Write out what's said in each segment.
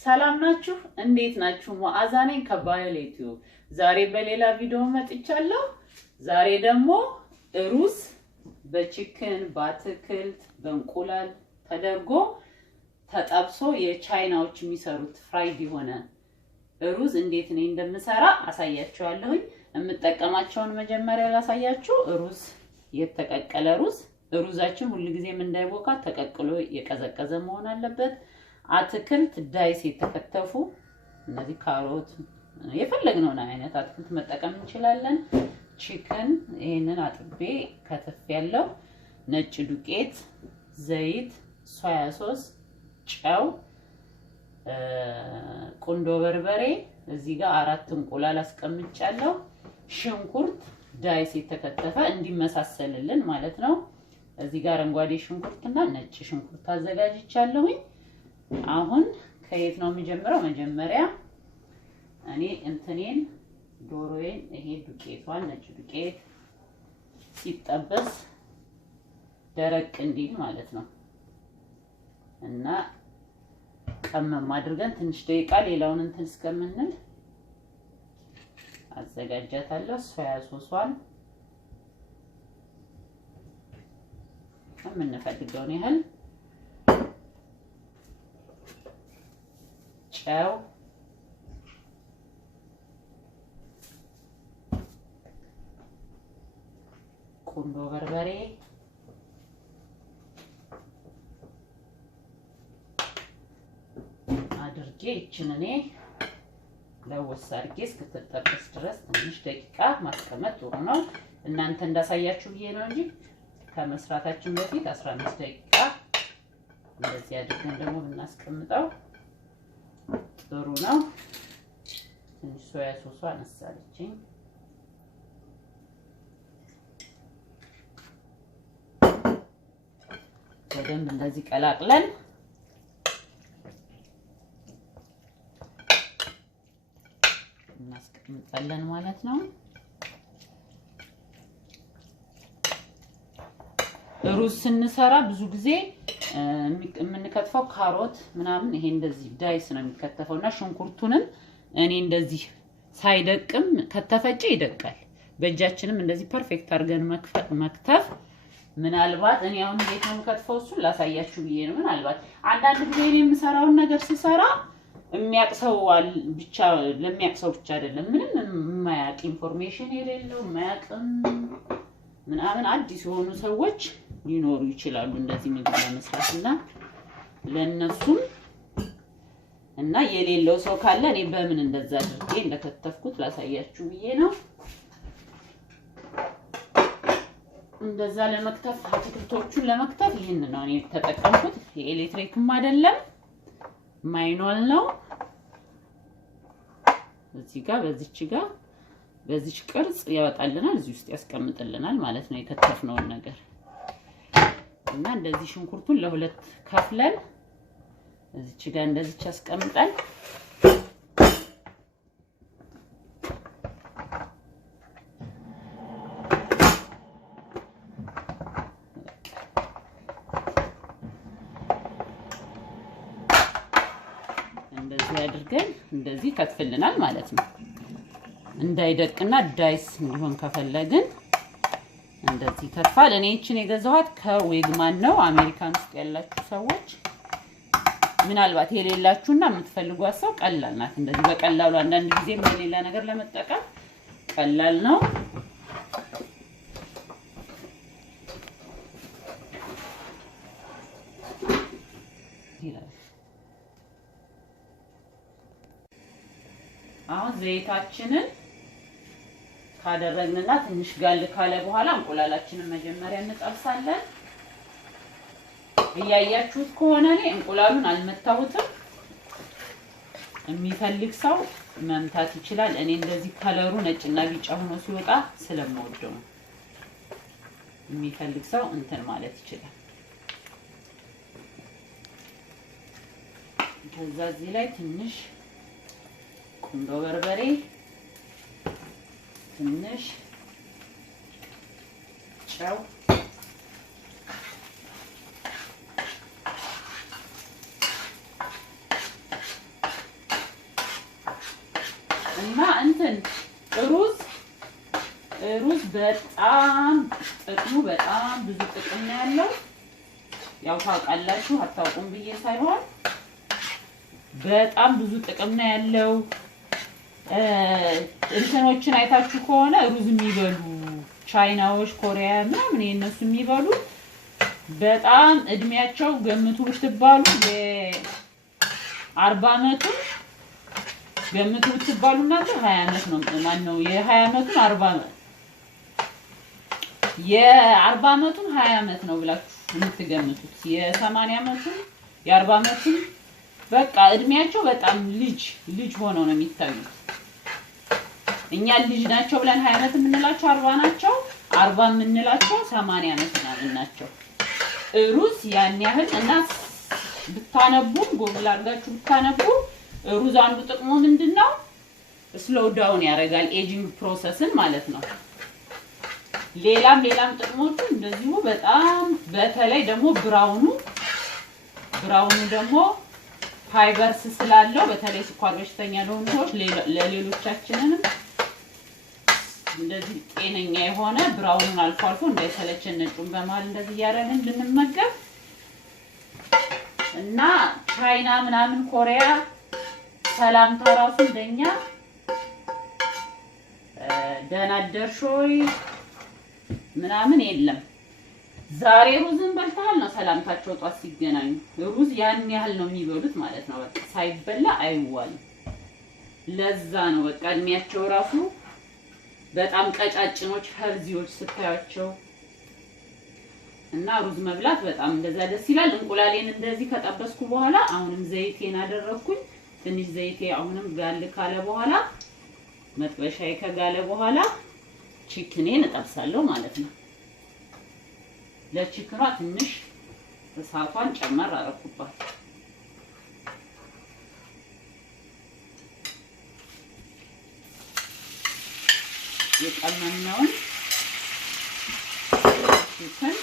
ሰላም ናችሁ እንዴት ናችሁ ሙአዛ ነኝ ከባዮሌቲው ዛሬ በሌላ ቪዲዮ መጥቻለሁ ዛሬ ደግሞ ሩዝ በቺክን በአትክልት በእንቁላል ተደርጎ ተጠብሶ የቻይናዎች የሚሰሩት ፍራይድ የሆነ ሩዝ እንዴት ነው እንደምሰራ አሳያችኋለሁ የምጠቀማቸውን መጀመሪያ ላሳያችሁ ሩዝ የተቀቀለ ሩዛችን ሁሉ ጊዜም እንዳይቦካ ተቀቅሎ የቀዘቀዘ መሆን አለበት አትክልት ዳይስ የተከተፉ እነዚህ ካሮት የፈለግነው አይነት አትክልት መጠቀም እንችላለን ቺክን ይሄንን አጥቤ ከተፍ ያለው ነጭ ዱቄት ዘይት ሶያ ሶስ ጨው ቁንዶ በርበሬ እዚህ ጋር 4 እንቁላል አስቀምጫለሁ ሽንኩርት ዳይስ የተከተፈ እንዲመሳሰልልን ማለት ነው እዚህ ጋር አረንጓዴ ሽንኩርትና ነጭ ሽንኩርት አዘጋጅቻለሁኝ አሁን ከየት ነው የሚጀምረው መጀመሪያ እኔ እንትኔን ዶሮዬን ይሄ ዱቄቷን ነጭ ዱቄት ሲጠበስ ደረቅ እንዲል ማለት ነው እና ቀመም አድርገን ትንሽ ደቂቃ ሌላውን እንትን እስከምንል አዘጋጃታለሁ ሶያ ሶሷን የምንፈልገውን ያህል ጨው ቁንዶ በርበሬ አድርጌ እቺን እኔ ለወስ አድርጌ እስክትጠበስ ድረስ ትንሽ ደቂቃ ማስቀመጥ ጥሩ ነው እናንተ እንዳሳያችሁ ይሄ ነው እንጂ ከመስራታችን በፊት 15 ደቂቃ እንደዚህ አድርገን ደግሞ ብናስቀምጠው ጥሩ ነው ትንሽ ሶያ ሶሷ አነሳለችኝ በደንብ እንደዚህ ቀላቅለን እናስቀምጣለን ማለት ነው ሩዝ ስንሰራ ብዙ ጊዜ የምንከትፈው ካሮት ምናምን ይሄ እንደዚህ ዳይስ ነው የሚከተፈውና ሽንኩርቱንም እኔ እንደዚህ ሳይደቅም ከተፈጨ ይደቃል በእጃችንም እንደዚህ ፐርፌክት አድርገን መክተፍ ምናልባት እኔ አሁን እንዴት ነው የምከትፈው እሱን ላሳያችሁ ብዬ ነው ምናልባት አንዳንድ ጊዜ እኔ የምሰራውን ነገር ሲሰራ የሚያቅሰው ብቻ ለሚያቅሰው ብቻ አይደለም ምንም የማያቅ ኢንፎርሜሽን የሌለው የማያቅም ምናምን አዲስ የሆኑ ሰዎች ሊኖሩ ይችላሉ እንደዚህ ምግብ ለመስራትና ለነሱም እና የሌለው ሰው ካለ እኔ በምን እንደዛ አድርጌ እንደከተፍኩት ላሳያችሁ ብዬ ነው እንደዛ ለመክተፍ አትክልቶቹን ለመክተፍ ይሄን ነው እኔ ተጠቀምኩት የኤሌክትሪክም አይደለም ማይኑዋል ነው እዚህ ጋር በዚች ቅርጽ ያወጣልናል እዚህ ውስጥ ያስቀምጥልናል ማለት ነው የከተፍነው ነገር እና እንደዚህ ሽንኩርቱን ለሁለት ከፍለን እዚች ጋር እንደዚህ ያስቀምጣል እንደዚህ አድርገን እንደዚህ ከትፍልናል ማለት ነው እንዳይደቅና ዳይስ እንዲሆን ከፈለግን እንደዚህ ከትፋል እኔ እቺን የገዛኋት ከዌግማን ነው አሜሪካን ውስጥ ያላችሁ ሰዎች ምናልባት የሌላችሁና የምትፈልጉት ሰው ቀላል ናት እንደዚህ በቀላሉ አንዳንድ ጊዜ ሌላ ነገር ለመጠቀም ቀላል ነው አሁን ዘይታችንን ካደረግንና ትንሽ ጋል ካለ በኋላ እንቁላላችንን መጀመሪያ እንጠብሳለን እያያችሁት ከሆነ እኔ እንቁላሉን አልመታሁትም የሚፈልግ ሰው መምታት ይችላል እኔ እንደዚህ ከለሩ ነጭና ቢጫ ሆኖ ሲወጣ ስለምወደው የሚፈልግ ሰው እንትን ማለት ይችላል ከዛ እዚህ ላይ ትንሽ ቁንዶ በርበሬ ትንሽ ጨው እና እንትን ሩዝ በጣም ጥቅሙ በጣም ብዙ ጥቅም ነው ያለው። ያው ታውቃላችሁ አታውቁም ብዬ ሳይሆን በጣም ብዙ ጥቅም ነው ያለው። እንትኖችን አይታችሁ ከሆነ ሩዝ የሚበሉ ቻይናዎች፣ ኮሪያ ምናምን የነሱ የሚበሉ በጣም እድሜያቸው ገምቱ ብትባሉ የ40 አመቱን ገምቱ ብትባሉ እናንተ 20 አመት ነው ማን ነው የ20 አመቱን 40 አመት የ40 አመቱን 20 አመት ነው ብላችሁ የምትገምቱት የ80 አመቱን የ40 አመቱን በቃ እድሜያቸው በጣም ልጅ ሆነው ነው የሚታዩት። እኛ ልጅ ናቸው ብለን 20 አመት የምንላቸው 40 ናቸው፣ 40 የምንላቸው 80 አመት ናቸው። ሩዝ ያን ያህል እና ብታነቡ ጎግል አድርጋችሁ ብታነቡ ሩዝ አንዱ ጥቅሙ ምንድነው? ስሎው ዳውን ያደርጋል ኤጂንግ ፕሮሰስን ማለት ነው። ሌላም ጥቅሞቹ እንደዚሁ በጣም በተለይ ደግሞ ብራውኑ ደግሞ ፋይበርስ ስላለው በተለይ ስኳር በሽተኛ ለሆኑ ሰዎች ለሌሎቻችንንም እንደዚህ ጤነኛ የሆነ ብራውኑን አልፎ አልፎ እንዳይሰለቸን ነጩን በመሃል እንደዚህ ያደረግን እንድንመገብ እና ቻይና ምናምን ኮሪያ ሰላምታ ራሱ እንደኛ ደህና አደርሾይ ምናምን የለም። ዛሬ ሩዝን በልተሃል ነው ሰላምታቸው ጧት ሲገናኙ። ሩዝ ያን ያህል ነው የሚበሉት ማለት ነው። በቃ ሳይበላ አይዋልም። ለዛ ነው በቃ እድሜያቸው ራሱ በጣም ቀጫጭኖች ሄልዚዎች ስታያቸው እና ሩዝ መብላት በጣም እንደዛ ደስ ይላል። እንቁላሌን እንደዚህ ከጠበስኩ በኋላ አሁንም ዘይቴን አደረኩኝ። ትንሽ ዘይቴ አሁንም ጋል ካለ በኋላ መጥበሻዬ ከጋለ በኋላ ቺክኔን እጠብሳለሁ ማለት ነው። ለቺክኗ ትንሽ እሳቷን ጨመር አደረኩባት። የቀመምነውን ቺክን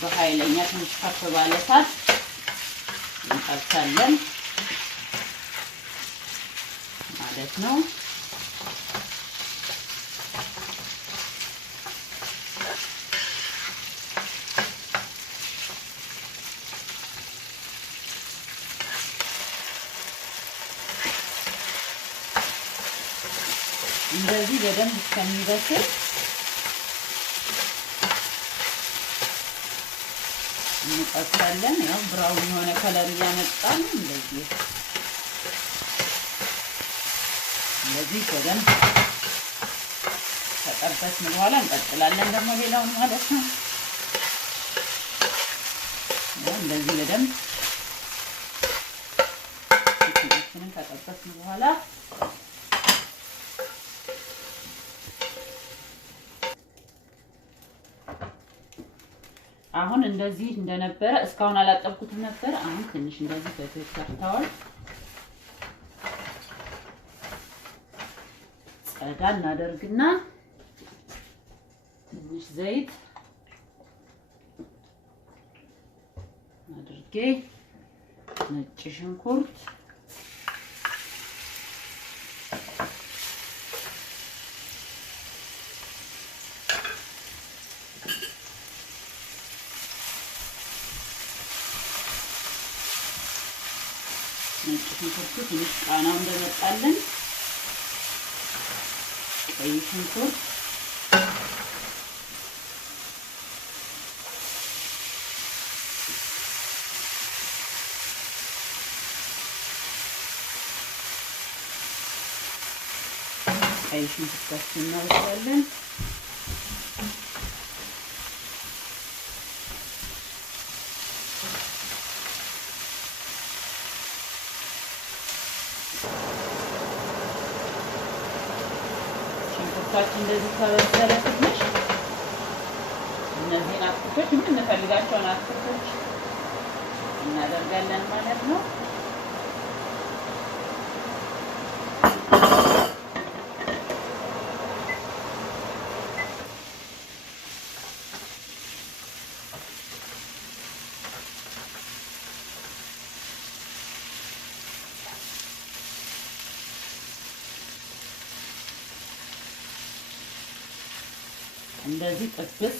በኃይለኛ ትንሽ ከፍ ባለ እሳት እንጠብሳለን ማለት ነው። እንደዚህ በደንብ እስከሚበስል እንጠብሳለን። ያው ብራውን የሆነ ከለር እያመጣን እንደዚህ በደንብ ከጠበስን በኋላ እንቀጥላለን ደግሞ ሌላውን ማለት ነው። እንደዚህ በደንብ ቺክኑን ከጠበስን በኋላ አሁን እንደዚህ እንደነበረ እስካሁን አላጠብኩትም ነበር። አሁን ትንሽ እንደዚህ ተሰርተዋል። ጸዳ እናደርግና ትንሽ ዘይት አድርጌ ነጭ ሽንኩርት ነጭ ሽንኩርቱ ትንሽ ቃናው እንደመጣለን ቀይ ሽንኩርት ቀይ ሽንኩርታችንን እናበስላለን። ሽንኩርታችን እንደዚህ ከበሰለ ትንሽ እነዚህን አትክልቶች የምንፈልጋቸውን አትክልቶች እናደርጋለን ማለት ነው። እንደዚህ ጥብስ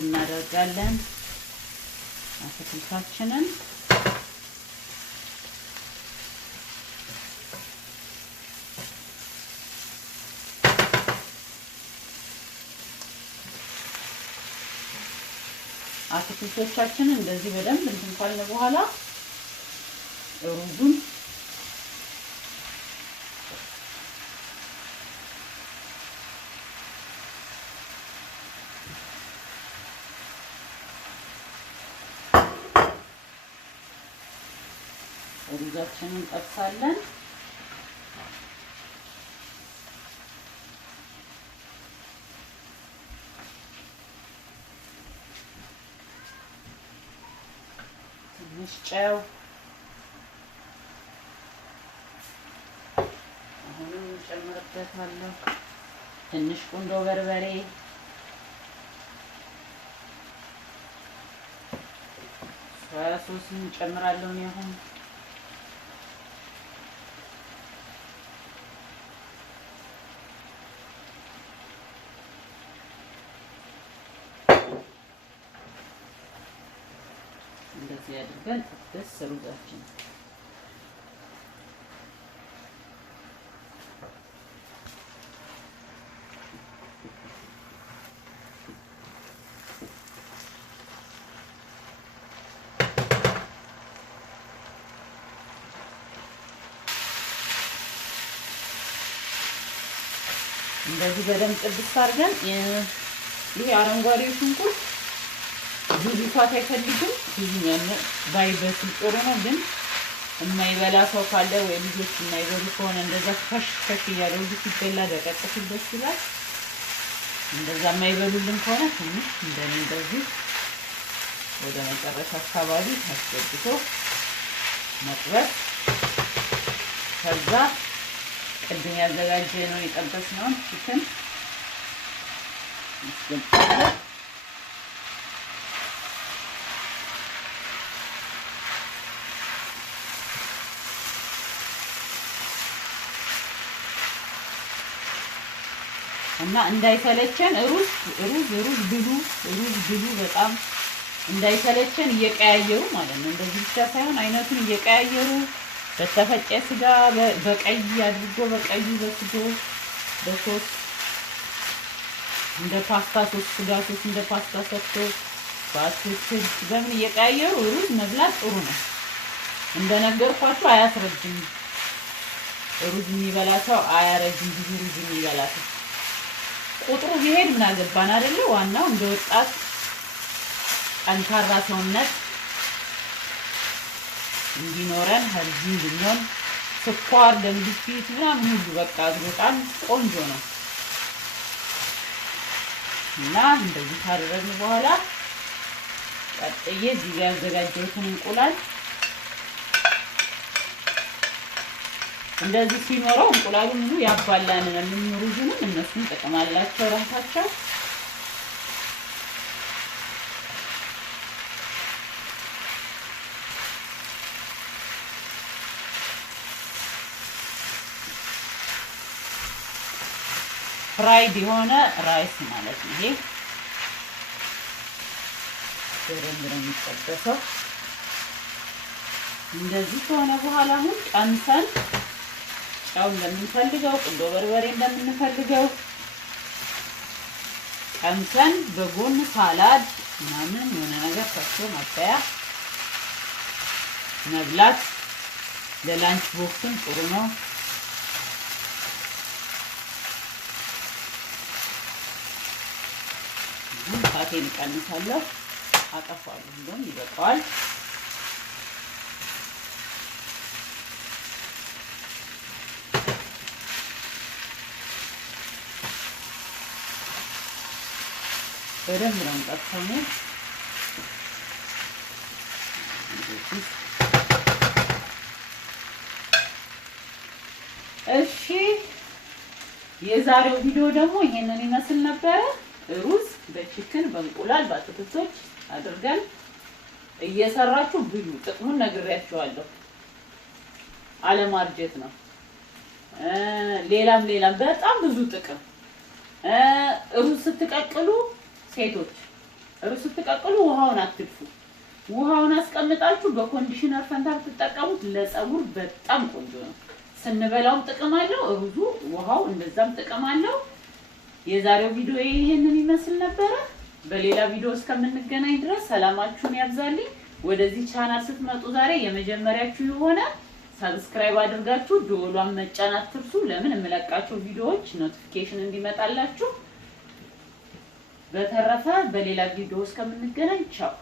እናደርጋለን አትክልታችንን አትክልቶቻችንን እንደዚህ በደንብ እንትን ካልን በኋላ ሩዙን ሩዛችንን እንጠብሳለን ጨው አሁንም ጨምርበታለሁ ትንሽ ቁንዶ በርበሬ ሶያ ሶስን ጨምራለሁ ነው አሁን እንደዚህ አድርገን ጥብስ ሩዛችን እንደዚህ በደንብ ጥብስ አድርገን ይሄ አረንጓዴ ሽንኩርት ብዙ ፋት አይፈልግም ብዙኛው ባይበስል ጥሩ ነው ግን የማይበላ ሰው ካለ ወይ ልጆች የማይበሉ ከሆነ እንደዛ ከሽ እያለ ሁሉ ሲበላ ደቀቅ ደስ ይላል እንደዛ የማይበሉልን ከሆነ ትንሽ እንደዚህ ወደ መጨረሻ አካባቢ አስገብቶ መጥበስ ከዛ ቅድም ያዘጋጀነው የጠበስነው ቺክን ይስገባል እና እንዳይሰለቸን ሩዝ ብሉ በጣም እንዳይሰለቸን እየቀያየሩ ማለት ነው እንደዚህ ብቻ ሳይሆን አይነቱን እየቀያየሩ በተፈጨ ስጋ በቀይ አድርጎ በቀዩ በስጎ በሶስ እንደ ፓስታ ሶስ ስጋ ሶስ እንደ ፓስታ ሰርቶ በአትክልት በምን እየቀያየሩ ሩዝ መብላት ጥሩ ነው እንደነገርኳችሁ አያስረጅም ሩዝ የሚበላ ሰው አያረጅም ብዙ ሩዝ የሚበላ ሰው ቁጥሩ ቢሄድ ምን አገባን አይደለ ዋናው እንደ ወጣት ጠንካራ ሰውነት እንዲኖረን ሄልዚ እንዲኖር ስኳር ደም ግፊት ምናምን ሁሉ በቃ በጣም ቆንጆ ነው እና እንደዚህ ካደረግን በኋላ ቀጥዬ እዚህ ጋር ያዘጋጀሁትን እንቁላል እንደዚህ ሲኖረው እንቁላሉን ሙሉ ያባላናል ሩዙንም እነሱን ተጠቅማላቸው ራሳቸው ፍራይድ የሆነ ራይስ ማለት ነው ይሄ በደንብ ነው የሚጠበሰው እንደዚህ ከሆነ በኋላ አሁን ቀምሰን ጫው እንደምንፈልገው ቁንዶ በርበሬ እንደምንፈልገው ቀምሰን በጎን ሳላድ ምናምን የሆነ ነገር ፈሶ ማባያ መብላት ለላንች ቦክስም ጥሩ ነው ሳቴን ቀንሳለሁ አጠፋለሁ እንደውም ይበቃዋል በደንብ ነው የምጠብሰው እሺ የዛሬው ቪዲዮ ደግሞ ይሄንን ይመስል ነበር ሩዝ በቺክን በእንቁላል በአትክልቶች አድርገን እየሰራችሁ ብሉ ጥቅሙን ነግሬያችኋለሁ አለማርጀት ነው ሌላም በጣም ብዙ ጥቅም ሩዝ ስትቀቅሉ ሴቶች ሩዝ ስትቀቅሉ ውሃውን አትድፉ። ውሃውን አስቀምጣችሁ በኮንዲሽነር ፈንታ ብትጠቀሙት ለፀጉር በጣም ቆንጆ ነው። ስንበላውም ጥቅም አለው። ሩዙ ውሃው እንደዛም ጥቅም አለው። የዛሬው ቪዲዮ ይሄንን ይመስል ነበር። በሌላ ቪዲዮ እስከምንገናኝ ድረስ ሰላማችሁን ያብዛልኝ። ወደዚህ ቻናል ስትመጡ ዛሬ የመጀመሪያችሁ የሆነ ሰብስክራይብ አድርጋችሁ ደወሏን መጫን አትርሱ። ለምን የምለቃቸው ቪዲዮዎች ኖቲፊኬሽን እንዲመጣላችሁ። በተረፈ በሌላ ቪዲዮ እስከምንገናኝ ቻው።